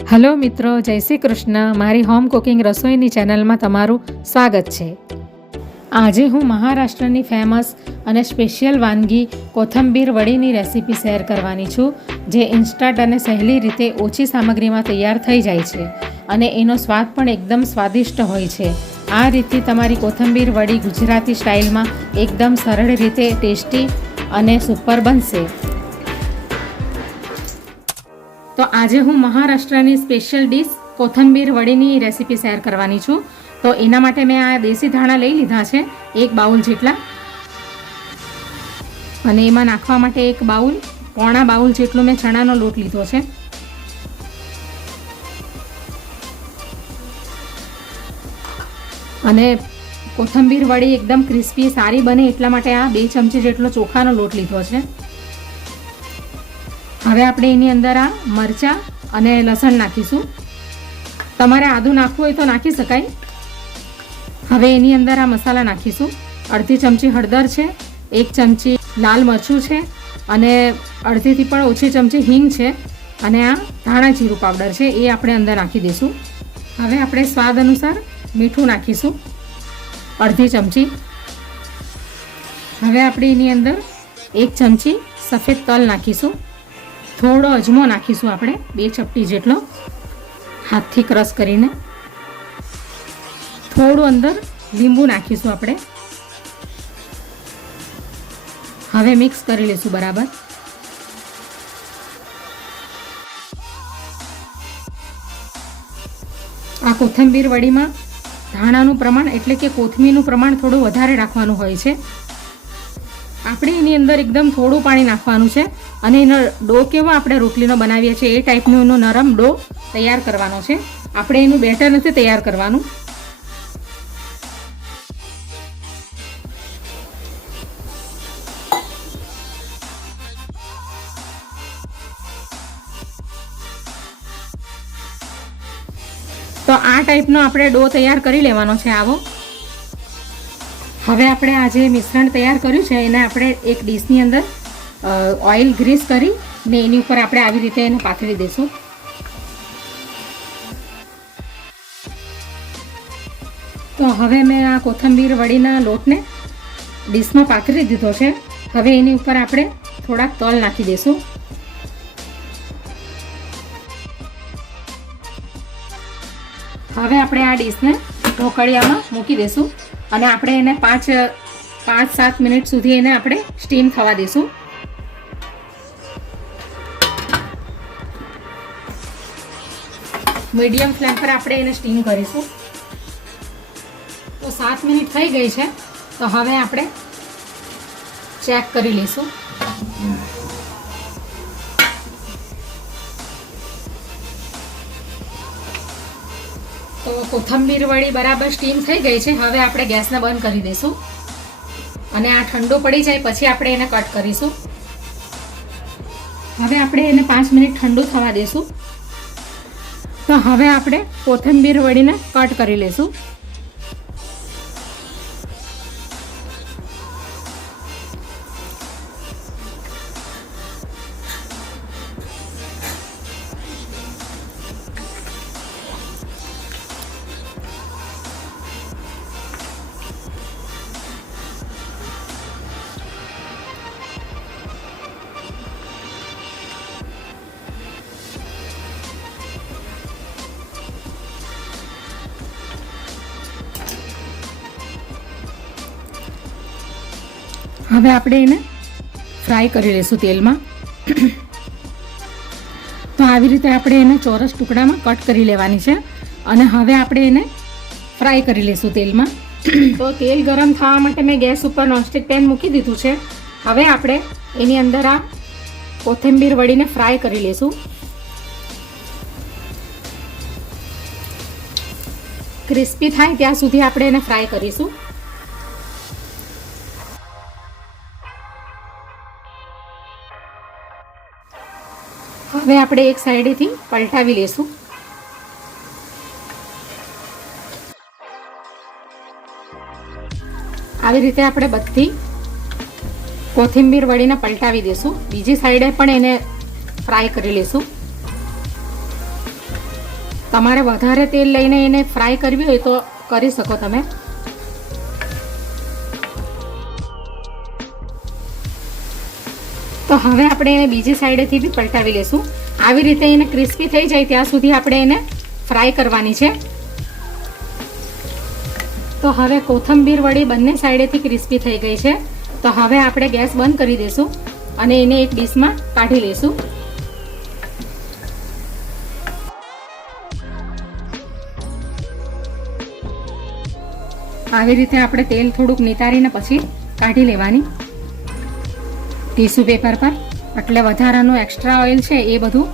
Hello મિત્રો, જય શ્રી કૃષ્ણ. મારી હોમ કુકિંગ રસોઈની ચેનલમાં તમારું સ્વાગત છે. આજે હું મહારાષ્ટ્રની ફેમસ અને સ્પેશિયલ વાનગી કોથંબીર વડીની રેસીપી શેર કરવાની છું, જે ઇન્સ્ટન્ટ અને સહેલી રીતે ઓછી સામગ્રીમાં તૈયાર થઈ જાય છે અને એનો સ્વાદ પણ એકદમ સ્વાદિષ્ટ હોય છે. આ રીતે તમારી કોથંબીર વડી ગુજરાતી સ્ટાઇલમાં એકદમ સરળ રીતે ટેસ્ટી અને સુપર બનશે. તો આજે હું મહારાષ્ટ્રની સ્પેશિયલ ડીશ કોથંબીર વડીની રેસીપી શેર કરવાની છું. તો એના માટે મેં આ દેશી ધાણા લઈ લીધા છે, 1 બાઉલ જેટલા, અને એમાં નાખવા માટે 1 બાઉલ, પોણા બાઉલ જેટલો મેં ચણાનો લોટ લીધો છે. અને કોથંબીર વડી એકદમ ક્રિસ્પી સારી બને એટલા માટે આ 2 ચમચી જેટલો ચોખાનો લોટ લીધો છે. હવે આપણે એની અંદર આ મરચાં અને લસણ નાખીશું. તમારે આદું નાખવું હોય તો નાખી શકાય. હવે એની અંદર આ મસાલા નાખીશું. અડધી ચમચી હળદર છે, 1 ચમચી લાલ મરચું છે, અને અડધીથી પણ ઓછી ચમચી હિંગ છે, અને આ ધાણા જીરું પાવડર છે, એ આપણે અંદર નાખી દઈશું. હવે આપણે સ્વાદ અનુસાર મીઠું નાખીશું, અડધી ચમચી. હવે આપણે એની અંદર 1 ચમચી સફેદ તલ નાખીશું. થોડો અજમો નાખીશું આપણે, 2 ચપટી જેટલો, હાથથી ક્રશ કરીને. થોડું અંદર લીંબુ નાખીશું આપણે. હવે મિક્સ કરી લઈશું બરાબર. આ કોથંબીર વડીમાં ધાણાનું પ્રમાણ એટલે કે કોથમીરનું પ્રમાણ થોડું વધારે રાખવાનું હોય છે. આપણે એની અંદર એકદમ થોડું પાણી નાખવાનું છે, અને એનો ડો કેવો આપણે રોટલીનો બનાવીએ છીએ એ ટાઈપનો એનો નરમ ડો તૈયાર કરવાનો છે. આપણે એનું બેટર નથી તૈયાર કરવાનું. તો આ ટાઈપનો આપણે ડો તૈયાર કરી લેવાનો છે આવો. હવે આપણે આ જે મિશ્રણ તૈયાર કર્યું છે એને આપણે એક ડીશની અંદર ઓઇલ ગ્રીસ કરી ને એની ઉપર આપણે આવી રીતે એને પાથરી દઈશું. તો હવે મેં આ કોથંબીર વડીના લોટને ડીશમાં પાથરી દીધો છે. હવે એની ઉપર આપણે થોડાક તલ નાખી દઈશું. હવે આપણે આ ડીશને ઢોકળિયામાં મૂકી દઈશું, અને આપણે એને 5-7 મિનિટ સુધી એને આપણે સ્ટીમ થવા દઈશું. મીડિયમ ફ્લેમ પર આપણે એને સ્ટીમ કરીશું. તો 7 મિનિટ થઈ ગઈ છે. તો હવે આપણે ચેક કરી લઈશું. તો કોથંબીર વડી બરાબર સ્ટીમ થઈ ગઈ છે. હવે આપણે ગેસને બંધ કરી દઈશું, અને આ ઠંડુ પડી જાય પછી આપણે એને કટ કરીશું. હવે આપણે એને 5 મિનિટ ઠંડુ થવા દઈશું. તો હવે આપણે કોથંબીર વડીને કટ કરી લઈશું. હવે આપણે એને ફ્રાય કરી લઈશું તેલમાં. તો આવી રીતે આપણે એને ચોરસ ટુકડામાં કટ કરી લેવાની છે, અને હવે આપણે એને ફ્રાય કરી લઈશું તેલમાં. તો તેલ ગરમ થવા માટે મેં ગેસ ઉપર નોનસ્ટિક પેન મૂકી દીધું છે. હવે આપણે એની અંદર આ કોથંબીર વડીને ફ્રાય કરી લઈશું. ક્રિસ્પી થાય ત્યાં સુધી આપણે એને ફ્રાય કરીશું. હવે આપણે એક સાઈડેથી પલટાવી લઈશું. આવી રીતે આપણે બધી કોથમીર વળીને પલટાવી દેશું. બીજી સાઈડે પણ એને ફ્રાય કરી લેશું. તમારે વધારે તેલ લઈને એને ફ્રાય કરવી હોય તો કરી શકો તમે. તો હવે આપણે એને બીજી સાઈડેથી બી પલટાવી લેશું. આવી રીતે એને ક્રિસ્પી થઈ જાય ત્યાં સુધી આપણે એને ફ્રાય કરવાની છે. તો હવે કોથંબીર વડી બંને સાઈડેથી ક્રિસ્પી થઈ ગઈ છે. તો હવે આપણે ગેસ બંધ કરી દઈશું અને એને એક ડીશમાં કાઢી લઈશું. આવી રીતે આપણે તેલ થોડુંક નિતારીને પછી કાઢી લેવાની ટીશ્યુ પેપર પર, એટલે વધારાનું એક્સ્ટ્રા ઓઇલ છે એ બધું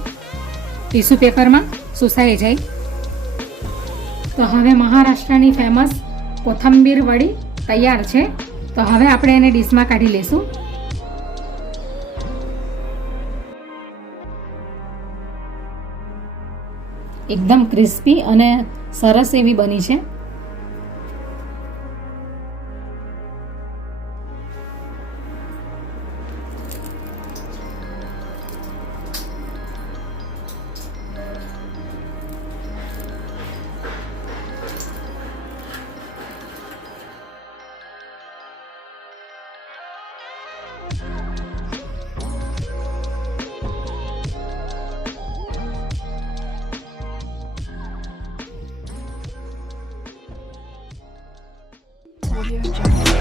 ટીશ્યુ પેપરમાં સુસાઈ જાય. તો હવે મહારાષ્ટ્રની ફેમસ કોથંબીર વડી તૈયાર છે. તો હવે આપણે એને ડીશમાં કાઢી લઈશું. એકદમ ક્રિસ્પી અને સરસ એવી બની છે. Audio Jungle.